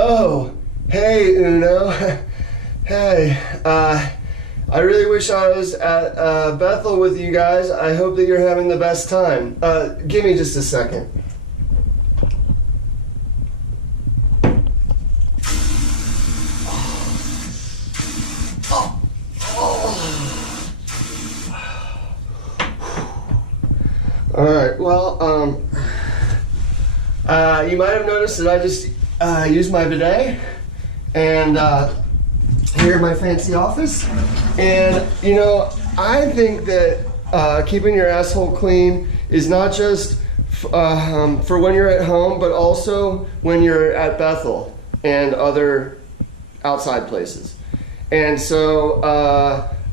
Oh, hey Uno. Hey, I really wish I was at Bethel with you guys. I hope that you're having the best time. Give me just a second. All right, well, you might have noticed that I just used my bidet and here in my fancy office. And, you know, I think that keeping your asshole clean is not just for when you're at home, but also when you're at Bethel and other outside places. And so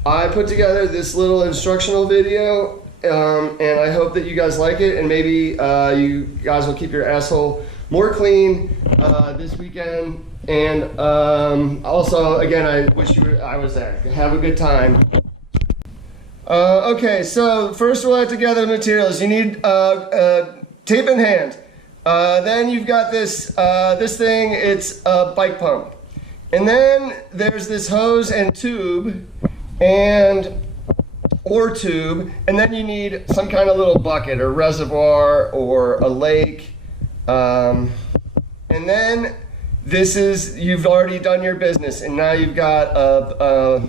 I put together this little instructional video, and I hope that you guys like it, and maybe you guys will keep your asshole more clean this weekend. And also, again, I wish I was there. Have a good time. Okay, so first we'll add together the materials. You need tape in hand. Then you've got this thing. It's a bike pump. And then there's this hose and tube, or tube, and then you need some kind of little bucket or reservoir or a lake. And then you've already done your business, and now you've got a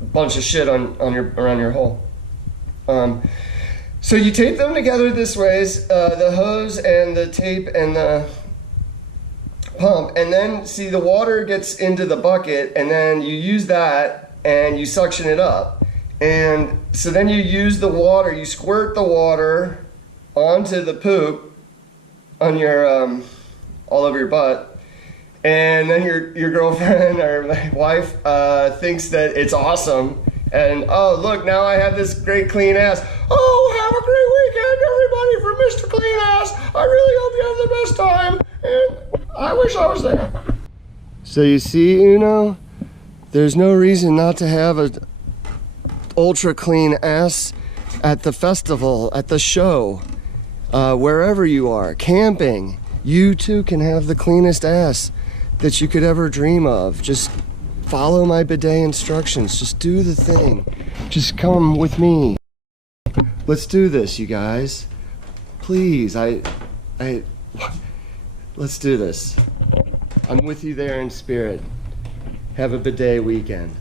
bunch of shit around your hole. So you tape them together this ways, the hose and the tape and the pump, and then see the water gets into the bucket, and then you use that and you suction it up. And so then you use the water, you squirt the water onto the poop on your all over your butt. And then your girlfriend or wife thinks that it's awesome. And, oh, look, now I have this great clean ass. Oh, have a great weekend, everybody, from Mr. Clean Ass. I really hope you have the best time. And I wish I was there. So you see, Uno, there's no reason not to have an ultra clean ass at the festival, at the show, wherever you are, camping. You too can have the cleanest ass that you could ever dream of. Just follow my bidet instructions. Just do the thing. Just come with me. Let's do this, you guys. Please, let's do this. I'm with you there in spirit. Have a bidet weekend.